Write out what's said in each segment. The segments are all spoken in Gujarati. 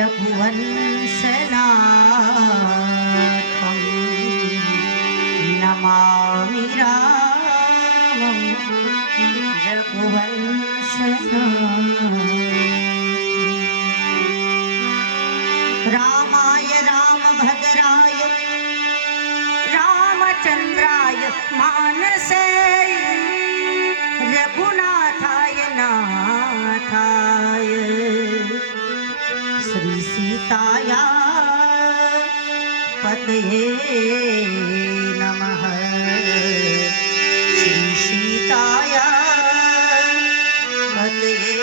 रघुवंशनाथं नमामि रामं रघुवंशनाथं। रामाय रामभद्राय रामचन्द्राय मानसे रघुनाथाय नाथाय श्री सीताया पतये नमः। श्री सीताया पतये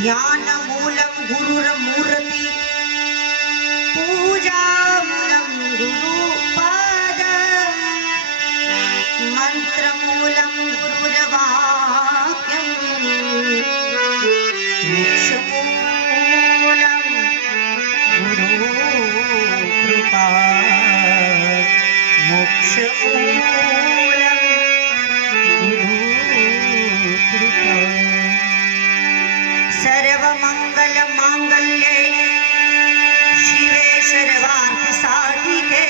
ध्यान मूलम गुरुर्मूर्ति पूजा मूलम गुरुपाद मंत्र मूलम गुरुर्वाक्यम मोक्ष मूलम गुरु कृपा मोक्ष मूलम गुरु कृपा। सर्वमंगल मांगल्ये शिवे सर्वार्थ साधिके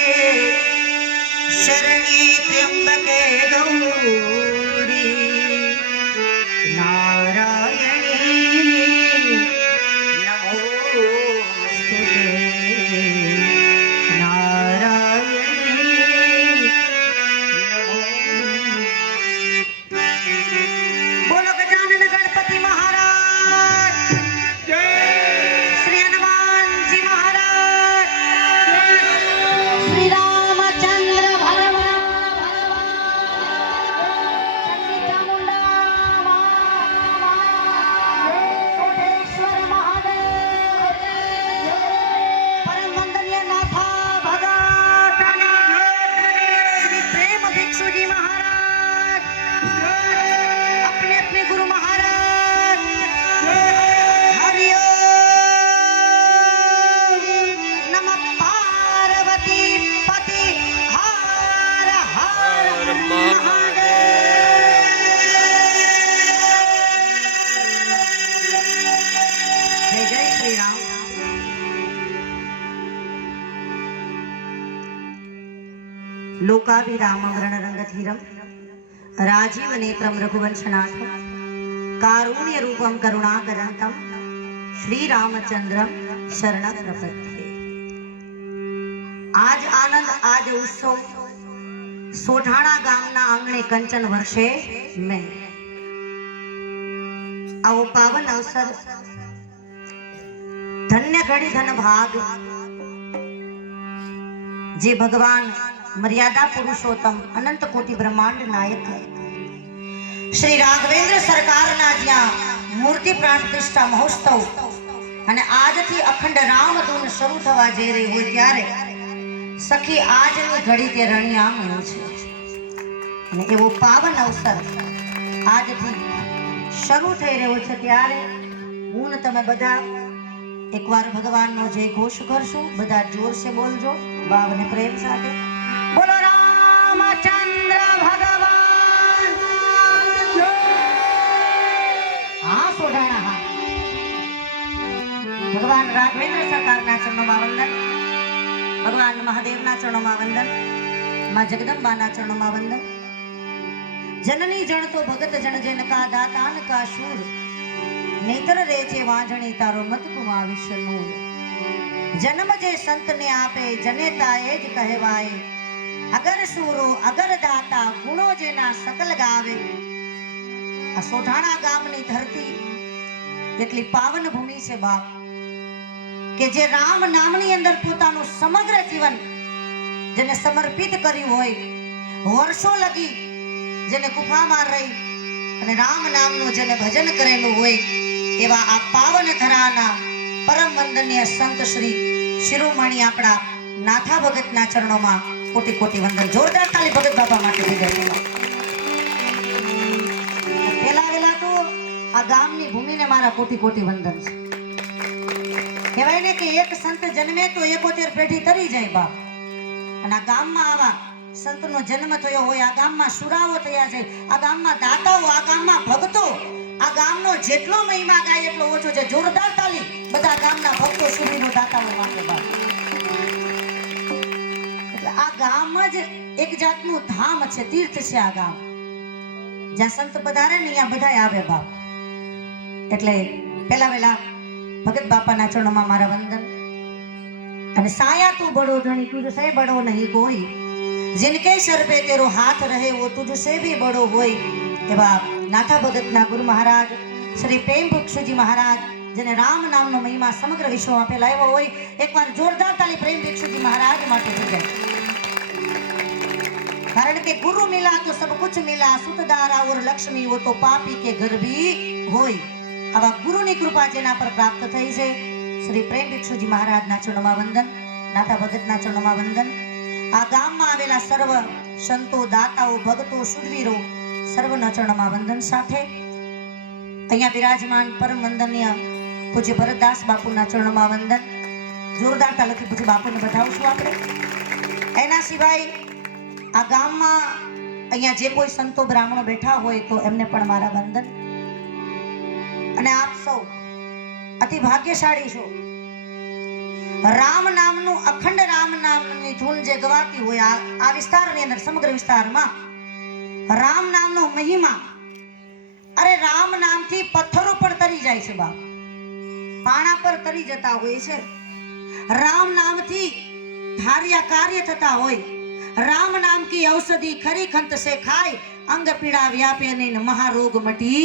शरण्ये त्र्यंबके गौरी नारायणी नमोस्तुते नारायणी बोलो गजानन गणपति महाराज श्री हनुमान जी महाराज श्री रामचंद्र भगवान श्री चामुंडा कोटेश्वर महादेव परम वंदनीय नाथा भगत श्री प्रेम भिक्षु जी महाराज अपने अपने गुरु महाराज हरिओम नमः पार्वती पति हर हर महादेव। जय जय श्री राम। लोकाभिरामं रणरंगधीरं राजीव नेत्रं रघुवंशनाथं कारुण्यरूपं करुणाकरन्तं श्रीरामचंद्रं शरणं प्रपद्ये। आज आनंद आज उत्सव सोठाणा गामना आंगणे कंचन वर्षे में आओ पावन अवसर धन्य घड़ी धन भाग जे भगवान मर्यादा पुरुषोत्तम अनंत कोटि ब्रह्मांड नायक श्री राघवेंद्र सरकार ना ज्या मूर्ति प्राण प्रतिष्ठा महोत्सव અને આજથી અખંડ રામધૂન શરૂ થવા જઈ રહી હોય ત્યારે સખી આજની ઘડી તે રણિયામણું છે અને એવો પાવન અવસર આજથી શરૂ થઈ રહ્યો છે ત્યારે હું ને તમે બધા એકવાર ભગવાનનો જય ઘોષ કરશું। બધા જોર સે બોલજો ભાવ અને પ્રેમ સાથે બોલો રામચંદ્ર ભગવાન હા સોઢાણા હા भगवान राघवेंद्र सरकार ना चरणों में वंदन भगवान महादेव ना चरणों में वंदन मां जगदंबा ना चरणों में वंदन। जननी जन तो भगत जन जन का दातान का शूर नेत्र रेचे वाजणी तारो मत कुमा विष्णु जन्म जे संत ने आपे जनेता एज कहवाए अगर सूरो अगर दाता गुणो जेना सकल गावे। आ सोठाणा गामनी धरती એટલી પાવન ભૂમિ છે બાપ કે જે રામ નામની અંદર પોતાનું સમગ્ર જીવન જેને સમર્પિત કર્યું હોય વર્ષો લગી જેને ગુફામાં રહી અને રામ નામનું જેને ભજન કરેલું હોય એવા આ પાવન ધરાના પરમ વંદનીય સંત શ્રી શિરોમણી આપણા નાથા ભગતના ચરણોમાં કોટી કોટી વંદન। જોરદાર તાળી ભગત બાપા માટે દીધો। પેલા વેલા તો આ ગામની ભૂમિને મારા કોટી કોટી વંદન છે। કહેવાય ને કે એક સંત જન્મે તો 71 પેઢી તરી જાય બાપ અને આ ગામમાં આવા સંતનો જન્મ થયો હોય, આ ગામમાં સુરાવો થયા છે, આ ગામમાં દાતાઓ, આ ગામમાં ભક્તો આ ગામનો જેટલો મહિમા ગાય એટલો ઓછો છે. જોરદાર તાલી બધા ગામના ભક્તો સુધીનો દાતાઓ માટે બાપ. એટલે આ ગામ જ એક જાતનું ધામ છે, તીર્થ છે આ ગામ. જ્યાં સંત પધારે ને ત્યાં બધા આવે બાપ. એટલે પેલા વેલા ભગત બાપાના ચરણોમાં મારા વંદન. અને સાયા તું બડો ધણી તુझसे બડો નહીં કોઈ, जिनके सर पे तेरो हाथ रहे वो तुझसे भी बड़ो હોય. એવા નાથા ભગતના ગુરુ મહારાજ શ્રી પ્રેમ ભિક્ષુજી મહારાજ, જેને રામ નામનો મહિમા સમગ્ર વિશ્વમાં ફેલાયો હોય, એકવાર જોરદાર તાલી પ્રેમ ભિક્ષુજી મહારાજ માટે થઈ જાય. કારણ કે ગુરુ મિલા તો સબ કુછ મિલા, સુતદારા ઓર લક્ષ્મી વો તો પાપી કે ઘર ભી હોય. આવા ગુરુની કૃપા જેના પર પ્રાપ્ત થઈ છે, શ્રી પ્રેમ ભિક્ષુજી મહારાજના ચરણોમાં વંદન, નાથા ભગતના ચરણોમાં વંદન. આ ગામમાં આવેલા સર્વ સંતો, દાતાઓ, ભક્તો, સુરવીરો સર્વના ચરણોમાં વંદન સાથે અહીંયા બિરાજમાન પરમ વંદનીય પૂજ્ય ભરતદાસ બાપુના ચરણોમાં વંદન. જોરદાર તાલથી પૂજ્ય બાપુને બતાવશું આપણે. એના સિવાય આ ગામમાં અહીંયા જે કોઈ સંતો બ્રાહ્મણો બેઠા હોય તો એમને પણ મારા વંદન. અને આપ સૌ અતિ ભાગ્યશાળી છો. રામ નામનું અખંડ રામ નામની ધૂન જે ગવાતી હોય આ વિસ્તારની અંદર, સમગ્ર વિસ્તારમાં રામ નામનો મહિમા. અરે રામ નામથી પથ્થરો પર તરી જાય છે બાપ, પાણા પર તરી જતા હોય છે. રામ નામથી ધાર્યા કાર્ય થતા હોય. રામ નામ કી ઔષધિ ખરી ખંત સે ખાય, અંગ પીડા વ્યાપે ને મહારોગ મટી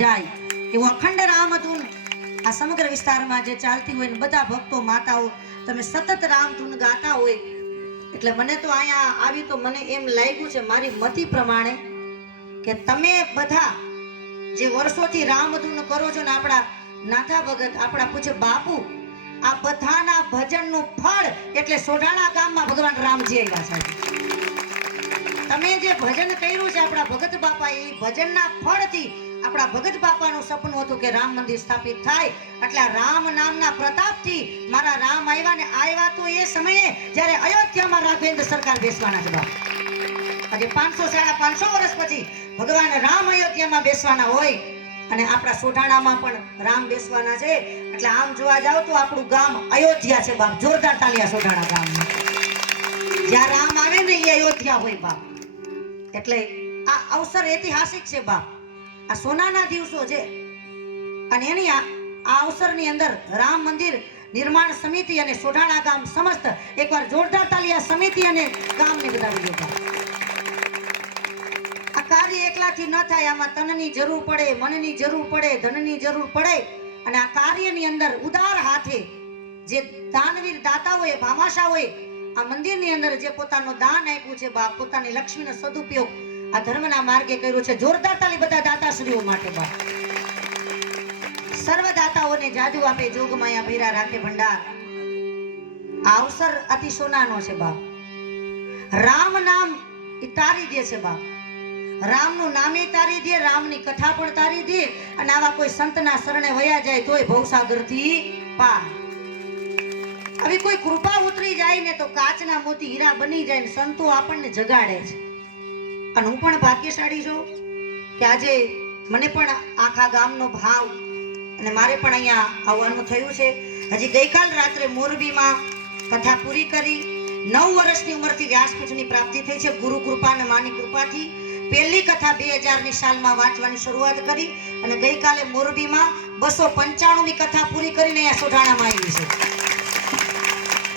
જાય. એવું અખંડ રામ ધૂન આ સમગ્ર વિસ્તારમાં જે ચાલતી હોય ને બધા ભક્તો, માતાઓ તમે સતત રામ ધૂન ગાતા હોય. એટલે મને તો અહીંયા આવી તો મને એમ લાગ્યું છે મારી મતિ પ્રમાણે કે તમે બધા જે વર્ષોથી રામ ધૂન કરો છો ને, આપણા નાથા ભગત, આપણા પૂજ્ય બાપુ, આ બધાના ભજનનું ફળ એટલે સોઢાણા ગામમાં ભગવાન રામજી આવ્યા છે. તમે જે ભજન કર્યું છે આપણા ભગત બાપા, એ ભજનના ફળથી આપણા ભગત બાપાનું સપનું હતું કે રામ મંદિર સ્થાપિત થાય. એટલે રામ નામના પ્રતાપથી મારા રામ આવ્યા ને આવ્યા તો એ સમયે જ્યારે અયોધ્યામાં રાઘવેન્દ્ર સરકાર બેસવાના છે બાપ. આજે 500-550 વર્ષ પછી ભગવાન રામ અયોધ્યામાં બેસવાના હોય અને આપણા સોઢાણામાં પણ રામ બેસવાના છે. એટલે આમ જોવા જાવ તો આપણું ગામ અયોધ્યા છે બાપ. જોરદાર તાલિયા સોઢાણા ગામમાં. જ્યાં રામ આવે ને એ અયોધ્યા હોય બાપ. એટલે આ અવસર ઐતિહાસિક છે બાપ. આ સોનાના દિવસો છે અને એની આ અવસરની અંદર રામ મંદિર નિર્માણ સમિતિ અને સોઢાણા ગામ સમસ્ત એકવાર જોરદાર તાલિયા સમિતિ અને ગામને બધાવી દેતા. આ કાર્ય એકલાથી ન થાય, આમાં તનની જરૂર પડે, મનની જરૂર પડે, ધનની જરૂર પડે. અને આ કાર્યની અંદર ઉદાર હાથે જે દાનવીર દાતાઓએ, ભામાશાઓએ આ મંદિરની અંદર જે પોતાનો દાન આપ્યું છે બાપ, પોતાની લક્ષ્મીનો સદુપયોગ આ ધર્મના માર્ગે કર્યો છે. જોરદાર તાલી બધા દાતાશ્રીઓ માટે બાપ. સર્વ દાતાઓને જાદુ આપે, જોગમાયા ભૈરા રાખે ભંડાર. આ અવસર અતિ સોનાનો છે બાપ. રામ નામ એ તારી દે છે બાપ. રામનું નામે તારી દે, રામની કથા પણ તારી દે. અને આવા કોઈ સંતના શરણે વયા જાય તોય ભવસાગરથી પાર. આવી કોઈ કૃપા ઉતરી જાય ને તો કાચના મોતી હીરા બની જાય ને સંતો આપણને જગાડે છે. અને હું પણ ભાગ્યશાળી છું કે આજે મને પણ આખા ગામનો ભાવ અને મારે પણ અહીંયા આવવાનું થયું છે. હજી ગઈકાલ રાત્રે મોરબીમાં કથા પૂરી કરી. 9 વર્ષની ઉંમરથી વ્યાસપીઠની પ્રાપ્તિ થઈ છે ગુરુ કૃપા અને માની કૃપાથી. પહેલી કથા 2000ની સાલમાં વાંચવાની શરૂઆત કરી અને ગઈકાલે મોરબીમાં 295મી કથા પૂરી કરીને અહીંયા સોઢાણામાં આવી છે.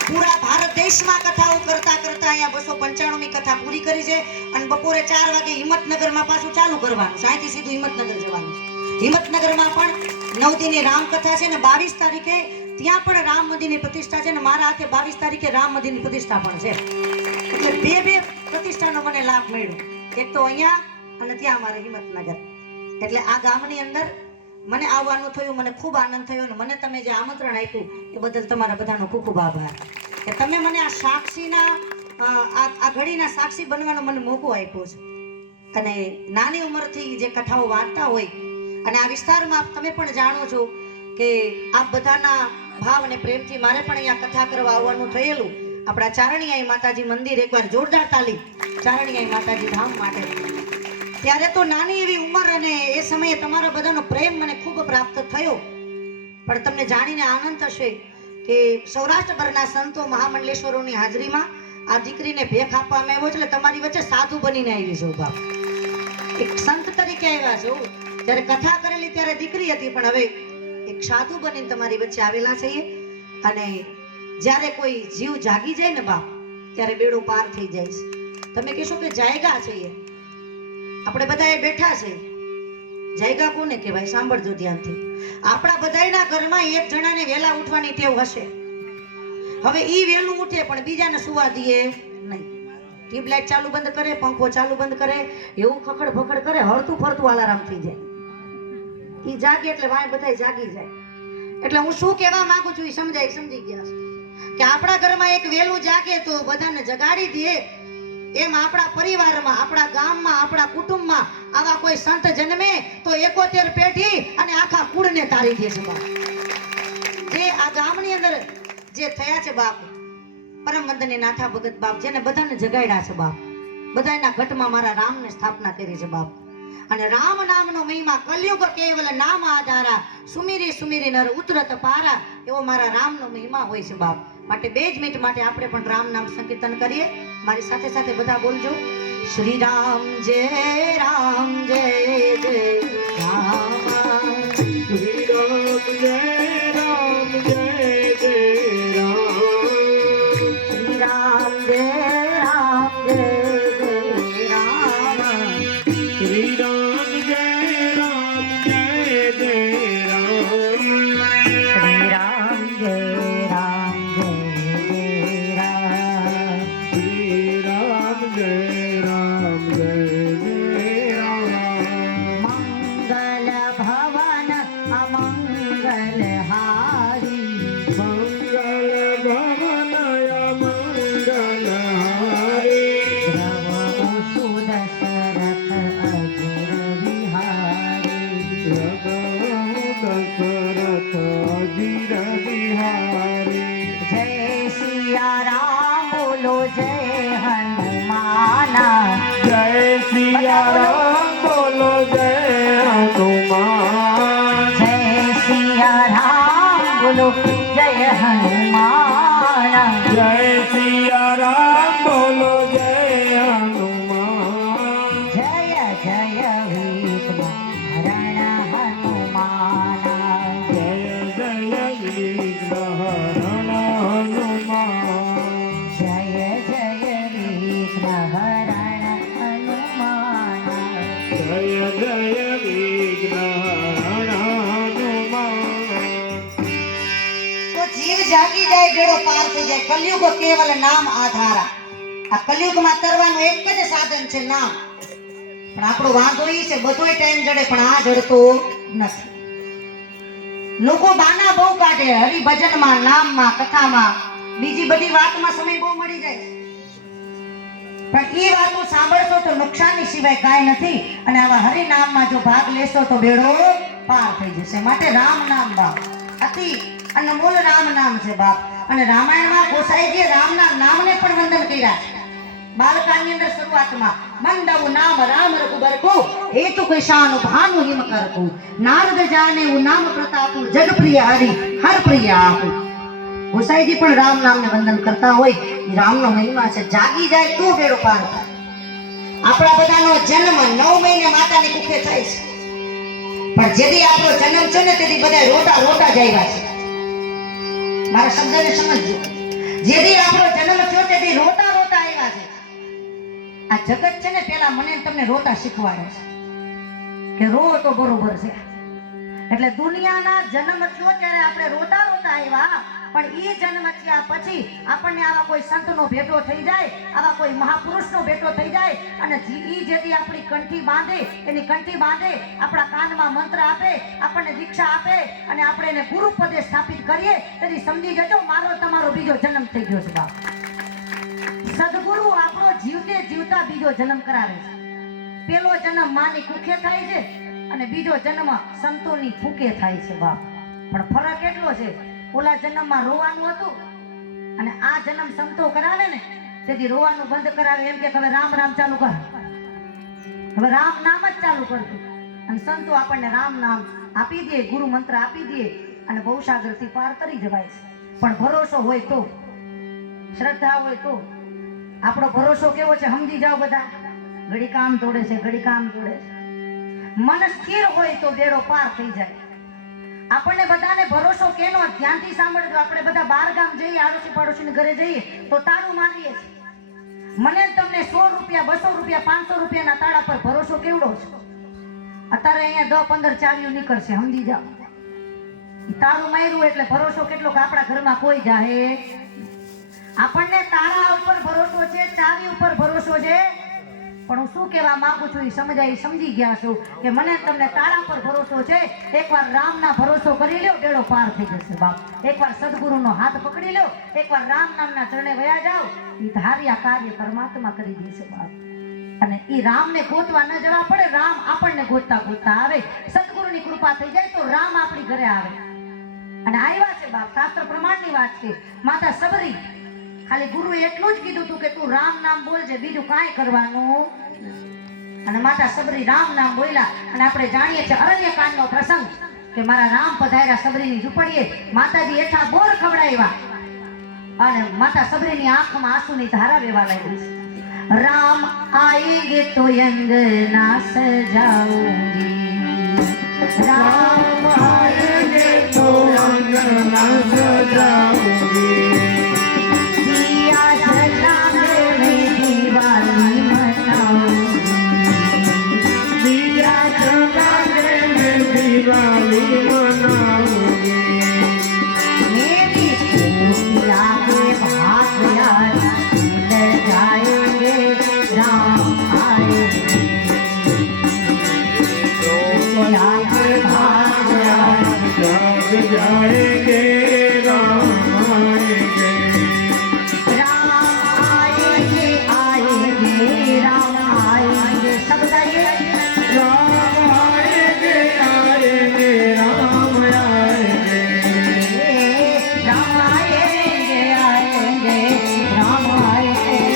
પૂરા ભારત દેશમાં કથાઓ કરતા કરતા અહીંયા 295મી કથા પૂરી કરી છે. અને બપોરે 4 વાગે હિંમતનગરમાં પાછું ચાલુ કરવાનું છે. અહીંથી સીધું હિંમતનગર જવાનું છે. હિંમતનગરમાં પણ 9 દિનની રામ કથા છે ને 22 તારીખે ત્યાં પણ રામ મંદિરની પ્રતિષ્ઠા છે ને મારા હાથે 22 તારીખે રામ મંદિરની પ્રતિષ્ઠા પણ છે. એટલે બે પ્રતિષ્ઠાનો મને લાભ મળ્યો, એક તો અહીંયા અને ત્યાં મારે હિંમતનગર. એટલે આ ગામની અંદર મને આવવાનું થયું, મને ખૂબ આનંદ થયો. અને મને તમે જે આમંત્રણ આપ્યું એ બદલ તમારા બધાનો ખૂબ ખૂબ આભાર કે તમે મને આ સાક્ષીના આ ઘડીના સાક્ષી બનવાનો મને મોકો આપ્યો છે. અને નાની ઉંમરથી જે કથાઓ વાંચતા હોય અને આ વિસ્તારમાં તમે પણ જાણો છો કે આ બધાના ભાવ અને પ્રેમથી મારે પણ અહીંયા કથા કરવા આવવાનું થયેલું. આપણા ચારણીયાઈ માતાજી મંદિર, એકવાર જોરદાર તાલી ચારણીયાઈ માતાજી ધામ માટે. ત્યારે તો નાની એવી ઉંમર અને એ સમયે તમારા બધાનો પ્રેમ મને ખૂબ પ્રાપ્ત થયો. પણ તમને જાણીને આનંદ થશે કે સૌરાષ્ટ્રભરના સંતો મહામંડલેશ્વરોની હાજરીમાં આ દીકરીને ભેખ આપવામાં આવ્યો છે. એટલે તમારી વચ્ચે સાધુ બનીને આવી છું બાપ, એક સંત તરીકે આવ્યા છો. જ્યારે કથા કરેલી ત્યારે દીકરી હતી, પણ હવે એક સાધુ બનીને તમારી વચ્ચે આવેલા છીએ. અને જ્યારે કોઈ જીવ જાગી જાય ને બાપ, ત્યારે બેડો પાર થઈ જાય છે. તમે કહેશો કે જાયગા છે, આપણે બધા એ બેઠા છે, જાયગા કોને કહેવાય? સાંભળજો ધ્યાનથી. આપણા બધાના ઘરમાં એક જણાને વહેલા ઉઠવાની ટેવ હશે. હવે ઈ વહેલું ઉઠે પણ બીજાને સુવા દે નહીં. ટ્યુબલાઇટ ચાલુ બંધ કરે, પંખો ચાલુ બંધ કરે, એવું ખખડ ફખડ કરે, હળતું ફરતું અલાર્મ થઈ જાય. ઈ જાગે એટલે વાય બધા જાગી જાય. એટલે હું શું કહેવા માંગુ છું એ સમજી ગયા છે કે આપણા ઘરમાં એક વહેલું જાગે તો બધાને જગાડી દે. એમ આપણા પરિવારમાં, આપણા ગામમાં, આપણા કુટુંબમાં આવા કોઈ સંત જન્મે તો 71 પેઢી અને આખા કુળને તારી દે છે બાપ. જે આ ગામની અંદર જે થયા છે બાપ, પરમ વંદનીય નાથા ભગત બાપ, જેને બધાને જગાડ્યા છે બાપ, બધાના ઘટમાં મારા રામને સ્થાપના કરી છે બાપ. અને રામ નામનો મહિમા કલયુગ કેવલ નામ આધારા, સુમીરી સુમીરી નર ઉતરત પારા, એવો મારા રામનો મહિમા હોય છે બાપ. માટે 2 જ મિનિટ માટે આપણે પણ રામ નામ સંકીર્તન કરીએ. મારી સાથે સાથે બધા બોલજો. શ્રી રામ જય રામ જય જય રામ, શ્રી રામ જય રામ જય જય રામ, શ્રી રામ જય રામ જય જય રામ, શ્રી રામ જય રામ જય જય રામ, શ્રી રામ જય રામ જય જય રામ, શ્રી રામ જય રામ જય જય રામ. મંગલ ભવન અમંગલ હારી, મંગલ ભવન મંગલ હારી, દ્રવ ઉષુ દશરથ અજર વિહારી, દશરથ અજીર બિહારી. જય સિયા રામ બોલો જય હનુમાના, જય સિયા રામ બોલો જય હનુમાન, જય સિયા રામ બોલો જય હનુમાના, જય સિયા રામ બોલો જય હનુમાન, જય જય વિઘ્ન હરણ હનુમાના, જય જય વિઘ્ન હરણ હનુમાન, જય જય વિઘ્ન હરણ હનુમાના. જય જય વિઘ્ન હરણ હનુમાન. તો જીવ જાગી જાય, બેડો પાર થઈ જાય. કલયુગ કેવલ નામ આધારા. આ કલયુગમાં તરવાનું એક જ સાધન છે, નામ. પણ આપણો વાંધો એ છે, બધોય ટાઈમ જડે પણ આ જડતો નથી. લોકો બાના બહુ કાઢે, હરિભજનમાં, નામમાં, કથામાં, બીજી બધી વાતમાં સમય બહુ મળી જાય. પણ એ વાતો સાંભળશો તો નુકસાની સિવાય કાંઈ નથી. અને આવા હરિનામમાં જો ભાગ લેશો તો બેડો પાર થઈ જશે. માટે રામ નામ બાપ અતિ અનમોલ રામ નામ છે બાપ. અને રામાયણમાં ગોસાઈજીએ રામના નામને પણ વંદન કર્યા છે. બાલકાની અંદર શરૂઆતમાં મંડવ નામ રામ રઘુબર કો, હેતુ કૈશાનો ભાનુ હિમ કરકો, નારદ જાને ઉ નામ પ્રતાપુ, જગ પ્રિય હરિ હર પ્રિય આપુ. ગોસાઈજી પણ રામ નામને વંદન કરતા હોય. એ રામનો મહિમા છે. જાગી જાય તો બેડો પાર થાય. આપણા બધાનો જન્મ 9 મહિને માતાની કુખે થાય છે. પણ જેથી આપણો જન્મ છે ને તેથી બધા રોટા રોટા જ આવ્યા છે. મારા શબ્દને સમજજો. જેથી આપણો જન્મ થયો તેથી રોટા રોટા આવ્યા છે. આ જગત છે ને પેલા મને તમને રોતા શીખવાડે છે કે રો તો બરોબર છે. એટલે દુનિયાના જન્મ થયો ત્યારે આપણે રોતા રોતા આવ્યા. પણ ઈ જન્મ થયા પછી આપણને આવા કોઈ સંતનો ભેટો થઈ જાય, આવા કોઈ મહાપુરુષનો ભેટો થઈ જાય અને ઈ જેથી આપણી કંઠી બાંધે, એની કંઠી બાંધે, આપણા કાનમાં મંત્ર આપે, આપણને દીક્ષા આપે અને આપણે એને ગુરુ પદે સ્થાપિત કરીએ, તેથી સમજી જજો મારો તમારો બીજો જન્મ થઈ ગયો છે બાપ. સદગુરુ આપણો જીવતે જીવતા બીજો જન્મ કરાવે છે. પેલો જન્મ માની કુખે થાય છે અને બીજો જન્મ સંતોની ફૂકે થાય છે બાપ. પણ ફરક એટલો છે, ઓલા જન્મમાં રોવાનું હતું અને આ જન્મ સંતો કરાવે ને તેથી રોવાનું બંધ કરાવે. એમ કે હવે રામ રામ ચાલુ કર, હવે રામ નામ જ ચાલુ કરતું અને સંતો આપણને રામ નામ આપી દે, ગુરુ મંત્ર આપી દે અને ભવસાગરથી પાર કરી જવાય છે. પણ ભરોસો હોય તો, શ્રદ્ધા હોય તો. આપણો ભરોસો કેવો છે સમજી જાઓ બધા. ઘડી કામ તોડે છે, ઘડી કામ તોડે છે. મન સ્થિર હોય તો બેડો પાર થઈ જાય. આપણને બધાને ભરોસો કેનો? ધ્યાનથી સાંભળજો. આપણે બધા બહાર ગામ જઈએ, આડોશી પાડોશીને ઘરે જઈએ તો તાળું મારીએ છીએ. મને તમને 100 રૂપિયા, 200 રૂપિયા, 500 રૂપિયાના તાળા પર ભરોસો કેવડો છે? અત્યારે અહીંયા 10-15 ચાવીઓ નીકળશે, સમજી જાઓ. તાળું માર્યું એટલે ભરોસો કેટલો કે આપણા ઘરમાં કોઈ જાહે. આપણને તાળા ઉપર ભરોસો છે, ચાવી ઉપર ભરોસો છે. પણ હું શું કહેવા માંગુ છું એ સમજી ગયા છો કે મને તમને તાળા પર ભરોસો છે. એકવાર રામના ભરોસો કરી લ્યો, બેડો પાર થઈ જશે બાપ. એકવાર સદગુરુનો હાથ પકડી લો, એકવાર રામ નામના ચરણે વયા જાઓ, એ ધાર્યા કાર્ય પરમાત્મા કરી દેશે બાપ. અને એ રામને ગોતવા ન જવા પડે, રામ આપણને ગોતતા ગોતતા આવે. સદગુરુની કૃપા થઈ જાય તો રામ આપણી ઘરે આવે. અને આવ્યા છે બાપ, શાસ્ત્ર પ્રમાણની વાત છે. માતા સબરી ખાલી ગુરુએ એટલું જ કીધું હતું કે તું રામ નામ બોલજે, બીજું કાંઈ કરવાનું. અને માતા સબરી રામ નામ બોલ્યા. અને આપણે જાણીએ છીએ અરણ્યકાંડનો પ્રસંગ કે મારા રામ પધાર્યા સબરીની ઝૂંપડીએ. માતાજી એઠા બોર ખવડાવ્યા અને માતા સબરીની આંખમાં આંસુની ધારા વહેવા લાગી છે. राम आएंगे तो अंगना सजाऊंगी, राम आएंगे तो अंगना सजाऊंगी, दिया जलाने में दिवाली मनाऊंगी, दिया जलाने में दिवाली मनाऊंगी, मेरी पूजा के भाग यार जाएंगे, राम आएंगे, आगे भाग जाएंगे, राम आएंगे, राम आएंगे, आएंगे, राम आएंगे. सब गाइए. राम आएंगे, आएंगे, राम आएंगे, राम आएंगे, आएंगे, राम आएंगे,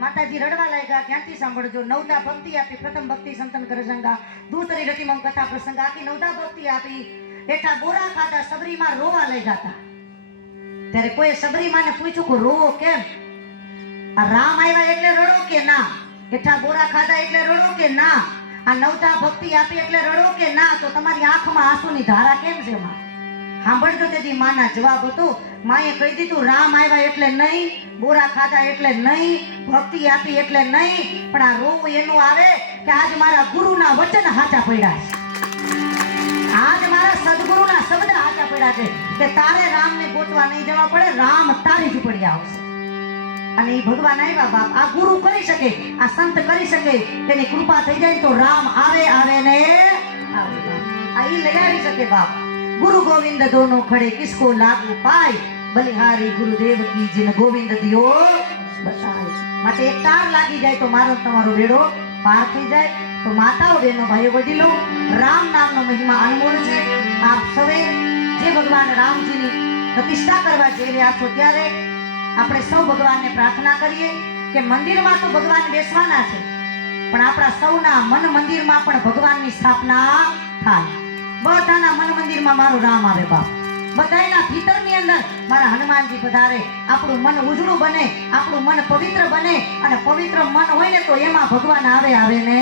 માતાજી રડવા લાગ્યા. ક્યાંથી સાંભળજો? નવદા ભક્તિ આપી. પ્રથમ ભક્તિ સંતન કર સંગા, દૂસરી રતિમમ કથા પ્રસંગ, આખી નવદા ભક્તિ આપી. એઠા બોરા ખાધા, સબરીમાં રોવા લઈ જતા. ત્યારે કોઈ સબરીમાને પૂછ્યું કે રોવો કેમ? આ રામ આવ્યા એટલે રડો કે ના? એઠા બોરા ખાધા એટલે રડો કે ના? આ નવદા ભક્તિ આપી એટલે રડો કે ના? તો તમારી આંખમાં આંસુની ધારા કેમ છે માં? સાંભળજો. તેથી માના જવાબ હતો. માએ કહી દીધું રામ આવ્યા એટલે નહીં, બોરા ખાધા એટલે નહીં, ભક્તિ આપી એટલે નહીં, પણ આ રોવું એનું આવે કે આજ મારા ગુરુના વચન હાચા પડ્યા છે, આજ મારા સદગુરુના શબ્દ હાચા પડ્યા છે કે તારે રામને ગોતવા નહીં જવા પડે, રામ તારી ઝૂંપડી આવશે. અને એ ભગવાન આવ્યા બાપ. આ ગુરુ કરી શકે, આ સંત કરી શકે, તેની કૃપા થઈ જાય તો રામ આવે ને આવે. આ ઈ લઈ આવી શકે બાપ. गुरु गोविंद दोनों खड़े किसको लागू पाए, बलिहारी गुरुदेव की जिन गोविंद दियो बसाए. માટે એક તાર લાગી જાય તો મારો તમારો વેડો પાર થઈ જાય. તો માતાઓ, બહેનો, ભાઈઓ, વડીલો, રામ નામનો મહિમા અનમોલ છે. આપ સૌએ જે ભગવાન રામજીની પ્રતિષ્ઠા કરવા જઈ રહ્યા છો ત્યારે આપણે સૌ ભગવાનને પ્રાર્થના કરીએ કે મંદિરમાં તો ભગવાન બેસવાના છે, પણ આપણા સૌના મન મંદિરમાં પણ ભગવાનની સ્થાપના થાય. બધાના મન મંદિરમાં મારું રામ આવે બાપ. બધાના ભીતરની અંદર મારા હનુમાનજી પધારે. આપણું મન ઉજળું બને, આપણું મન પવિત્ર બને. અને પવિત્ર મન હોય ને તો એમાં ભગવાન આવે ને.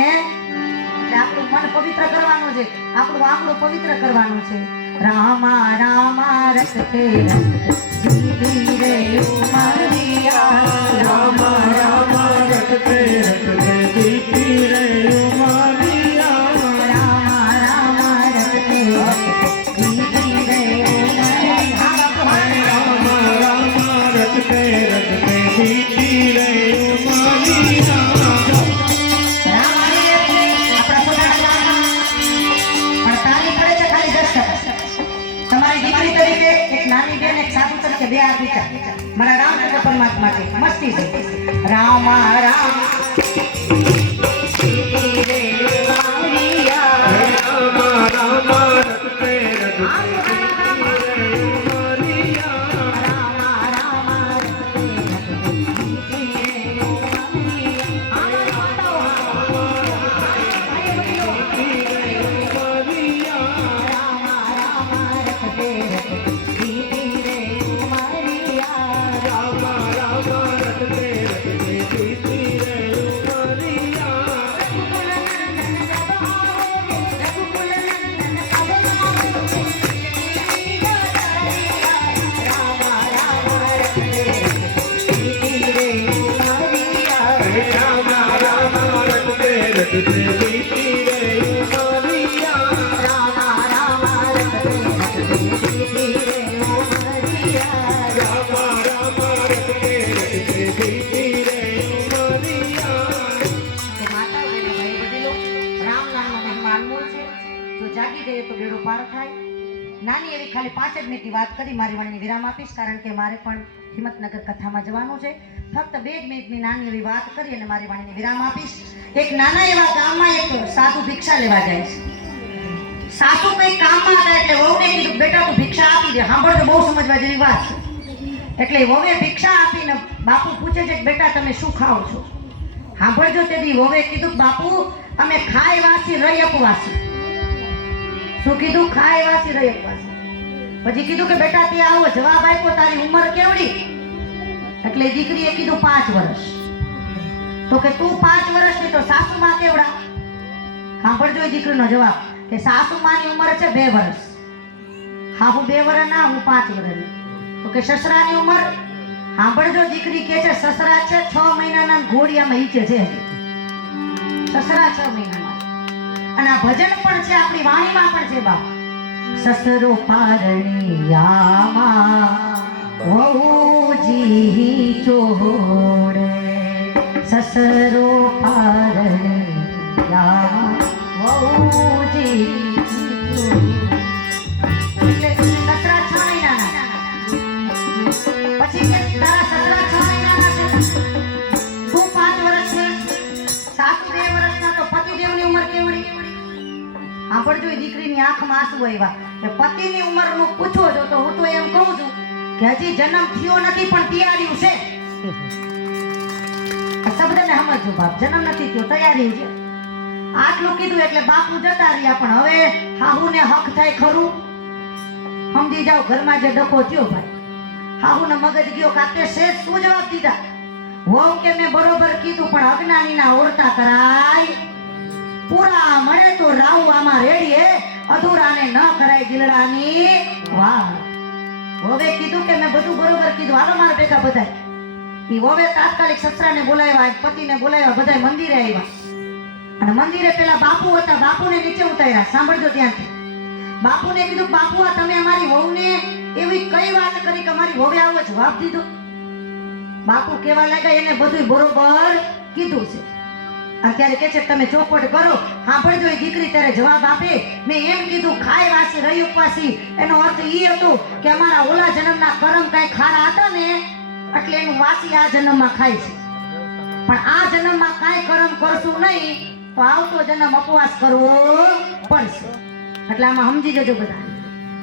એટલે આપણું મન પવિત્ર કરવાનું છે, આપણું આંગળું પવિત્ર કરવાનું છે. રામા રામા રખતે રખતે ધીરે ઉમરિયા, રામા રામા લે આ વિચાર મારા રામચંદ્ર પરમાત્મા માટે મસ્તી છે રામ રામ નાની એવી ખાલી 5 જ મિનિટની વાત કરી મારી વાણીને વિરામ આપીશ કારણ કે મારે પણ હિંમતનગર કથામાં જવાનું છે ફક્ત 2 મિનિટની નાની એવી વાત કરી અને મારી વાણીને વિરામ આપીશ એક નાના એવા ગામમાં એક સાધુ ભિક્ષા લેવા જાય છે સાસુ કઈ કામમાં હતા એટલે વહુને કીધું બેટા તું ભિક્ષા આપી દે સાંભળો બહુ સમજવા જેવી વાત છે એટલે વહુએ ભિક્ષા આપીને બાપુ પૂછે છે કે બેટા તમે શું ખાઓ છો સાંભળજો તેથી વહુએ કીધું બાપુ અમે ખાય વાસી રહી ઉપવાસી શું કીધું ખાય વાસી રહી ઉપવાસી પછી કીધું કે બેટા તે આવો જવાબ આપ્યો તારી ઉંમર કેવડી એટલે દીકરીએ કીધું 5 વર્ષ તો કે તું 5 વર્ષની તો સાસુમાં કેવડા સાંભળજો એ દીકરીનો જવાબ કે સાસુમાની ઉંમર છે 2 વર્ષ હા હું 2 વર્ષ ના હું 5 વર્ષની તો કે સસરાની ઉંમર સાંભળજો દીકરી કે છે સસરા છે 6 મહિનાના ઘોડિયામાં ઈચે છે સસરા 6 મહિનામાં અને આ ભજન પણ છે આપણી વાણીમાં પણ છે બાપ સસરો પારણિયામાં વહુજી ચોડે સસરો પારણિયામાં વહુજી એટલે સસરા 6 મહિનાના પછી કે તારા સસરા 6 મહિનાના છે તું 5 વર્ષ છે સાસુ 2 વર્ષના તો પતિદેવની ઉંમર કેવડી સાંભળજો એ દીકરીની આંખમાં આંસુ આવ્યા કે પતિની ઉંમરનું પૂછો છો તો હું તો એમ કહું છું કે હજી જન્મ થયો નથી પણ તૈયારી છે આ શબ્દને સમજજો બાપ જન્મ નથી થયો તૈયારી છે આટલું કીધું એટલે બાપુ જતા રહ્યા પણ હવે હાહુને હક થાય ખરું સમજી જાઓ ઘરમાં જે ડખો થયો ભાઈ હાહુને મગજ ગયો કાતે શેષ શું જવાબ દીધા વહુ કે મેં બરોબર કીધું પણ અજ્ઞાનીના ઓરતા કરાય પૂરા મળે તો રાવ આમાં રેડી હે અધૂરાને ન કરાય દિલડાની વાહ હવે કીધું કે મેં બધું બરોબર કીધું હાલો મારે ભેગા બધાય ઈ હવે તાત્કાલિક સસરાને બોલાવ્યા પતિને બોલાવ્યા બધાય મંદિરે આવ્યા અને મંદિરે પેલા બાપુ હતા બાપુને નીચે ઉતાર્યા સાંભળજો ત્યાંથી બાપુને કીધું બાપુ આ તમે અમારી વહુને એવી કઈ વાત કરી કે મારી વહુએ આવો જવાબ દીધો બાપુ કેવા લાગ્યા એને બધું બરોબર કીધું છે અત્યારે કે છે તમે ચોપડ કરો સાંભળજો એ દીકરી ત્યારે જવાબ આપે મેં એમ કીધું ખાય વાસી રહી ઉપવાસી એનો અર્થ ઈ હતો કે અમારા ઓલા જન્મના કર્મ કઈ ખારા હતા ને એટલે એનું વાસી આ જન્મમાં ખાય છે પણ આ જન્મમાં કાંઈ કર્મ કરશું નહીં તો આવતો જન્મ ઉપવાસ કરવો પડશે એટલે આમાં સમજી જજો બધા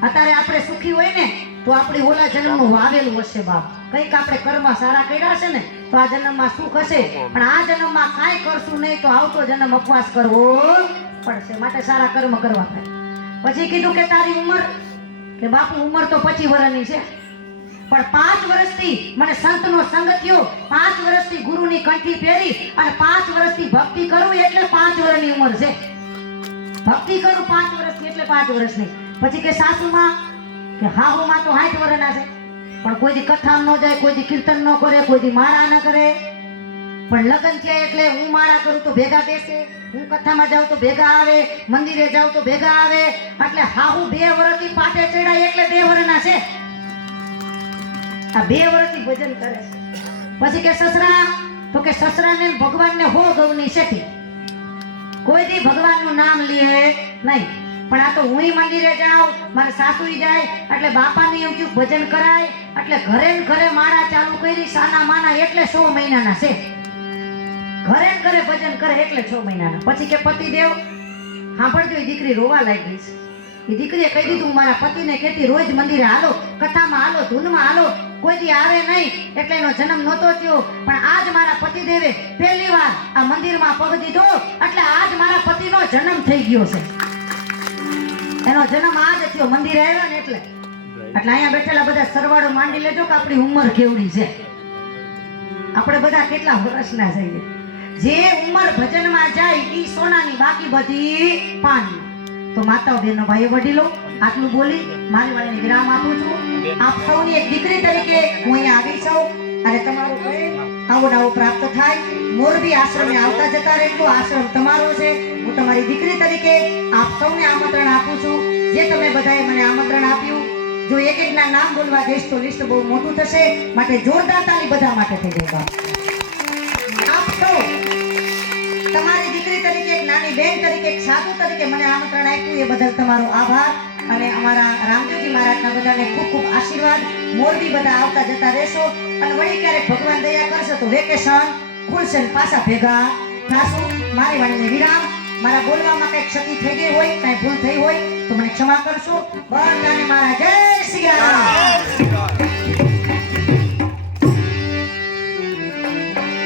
અત્યારે આપણે સુખી હોય ને તો આપણી ઓલા જન્મનું વાવેલું હશે બાપ કંઈક આપણે કર્મ સારા કર્યા છે ને તો આ જન્મમાં સુખ હશે પણ આ જન્મમાં કાંઈ કરશું નહીં તો આવતો જન્મ ઉપવાસ કરવો પડશે માટે સારા કર્મ કરવા થાય પછી કીધું કે તારી ઉંમર કે બાપુ ઉંમર તો 25 વર્ષની છે પણ 5 વર્ષથી મને સંતનો સંગ થયો 5 વર્ષથી ગુરુની કંઠી પહેરી અને 5 વર્ષથી ભક્તિ કરું એટલે 5 વર્ષની ઉંમર છે ભક્તિ કરું 5 વર્ષથી એટલે 5 વર્ષની પછી કે સાસુમાં કે હાહુમાં તો 60 વર્ષના છે પણ કોઈ દી કથા ન જાય કોઈ દી કીર્તન ન કરે કોઈ દી માળા ન કરે પણ લગ્ન થયા એટલે હું માળા કરું તો ભેગા બેસે હું કથામાં જાઉં તો ભેગા આવે મંદિરે જાઉં તો ભેગા આવે એટલે હાહુ 2 વર્ષથી પાટે ચડાય એટલે 2 વર્ષના છે આ 2 વર્ષથી ભજન કરે છે પછી કે સસરા તો કે સસરાને ભગવાનને હો ગૌની શેઠી કોઈ દી ભગવાનનું નામ લે નહીં પણ આ તો હુંય મંદિરે જાઉં, મારા સાસુઈ જાય એટલે બાપાને એમ થયું ભજન કરાય એટલે ઘરે ને ઘરે માળા ચાલુ કરી સાના માના એટલે 100 મહિનાના છે. ઘરે ને ઘરે ભજન કરે એટલે 6 મહિનાના. પછી કે પતિદેવ સાંભળજો, એ દીકરી રોવા લાગી છે. એ દીકરીએ કહી દીધું, હું મારા પતિને કહેતી રોજ મંદિરે હાલો, કથામાં હાલો, ધૂનમાં હાલો, કોઈ દી આવે નહીં એટલે એનો જન્મ નહોતો થયો. પણ આજ મારા પતિદેવે પહેલી વાર આ મંદિરમાં પગ દીધો એટલે આજ મારા પતિનો જન્મ થઈ ગયો છે. એનો જન્મ આજ થયો, મંદિરે આવ્યા ને એટલે. એટલે અહીંયા બેઠેલા બધા સરવાળો માંડી લેજો કે આપણી ઉંમર કેવડી છે. આપણે બધા કેટલા વર્ષના છીએ. જે ઉંમર ભજનમાં જાય ઈ સોનાની, બાકી બધી પાણી. તો માતાઓ બહેનો ભાઈઓ વડીલો, આટલું બોલી મારી વાણીને વિરામ આપું છું. આપ સૌની એક દીકરી તરીકે હું અહીંયા આવી છું અને તમારું પ્રેમ આવો નવો પ્રાપ્ત થાય. મોરબી આશ્રમે આવતા જતા રહેજો. આશ્રમ તમારો છે. હું તમારી દીકરી તરીકે આપ સૌને આમંત્રણ આપું છું. જે તમે બધાએ મને આમંત્રણ આપ્યું, જો એક એકના નામ બોલવા જઈશ તો લિસ્ટ બહુ મોટું થશે. માટે જોરદાર તાળી બધા માટે થઈ જાય. આપ સૌ તમારી દીકરી તરીકે, એક નાની બેન તરીકે, એક સાધુ તરીકે મને આમંત્રણ આપ્યું એ બદલ તમારો આભાર. અને અમારા રામદેવજી મહારાજના બધાને ખૂબ ખૂબ આશીર્વાદ. મોરબી બધા આવતા જતા રહેશો અને વળી ક્યારેક ભગવાન દયા કરશે તો વેકેશન ખુલશે ને પાછા ભેગા થાશું. મારી વાણીને વિરામ. મારા બોલવામાં કંઈક ક્ષતિ થઈ ગઈ હોય, કાંઈ ભૂલ થઈ હોય તો મને ક્ષમા કરશો. બધાને મારા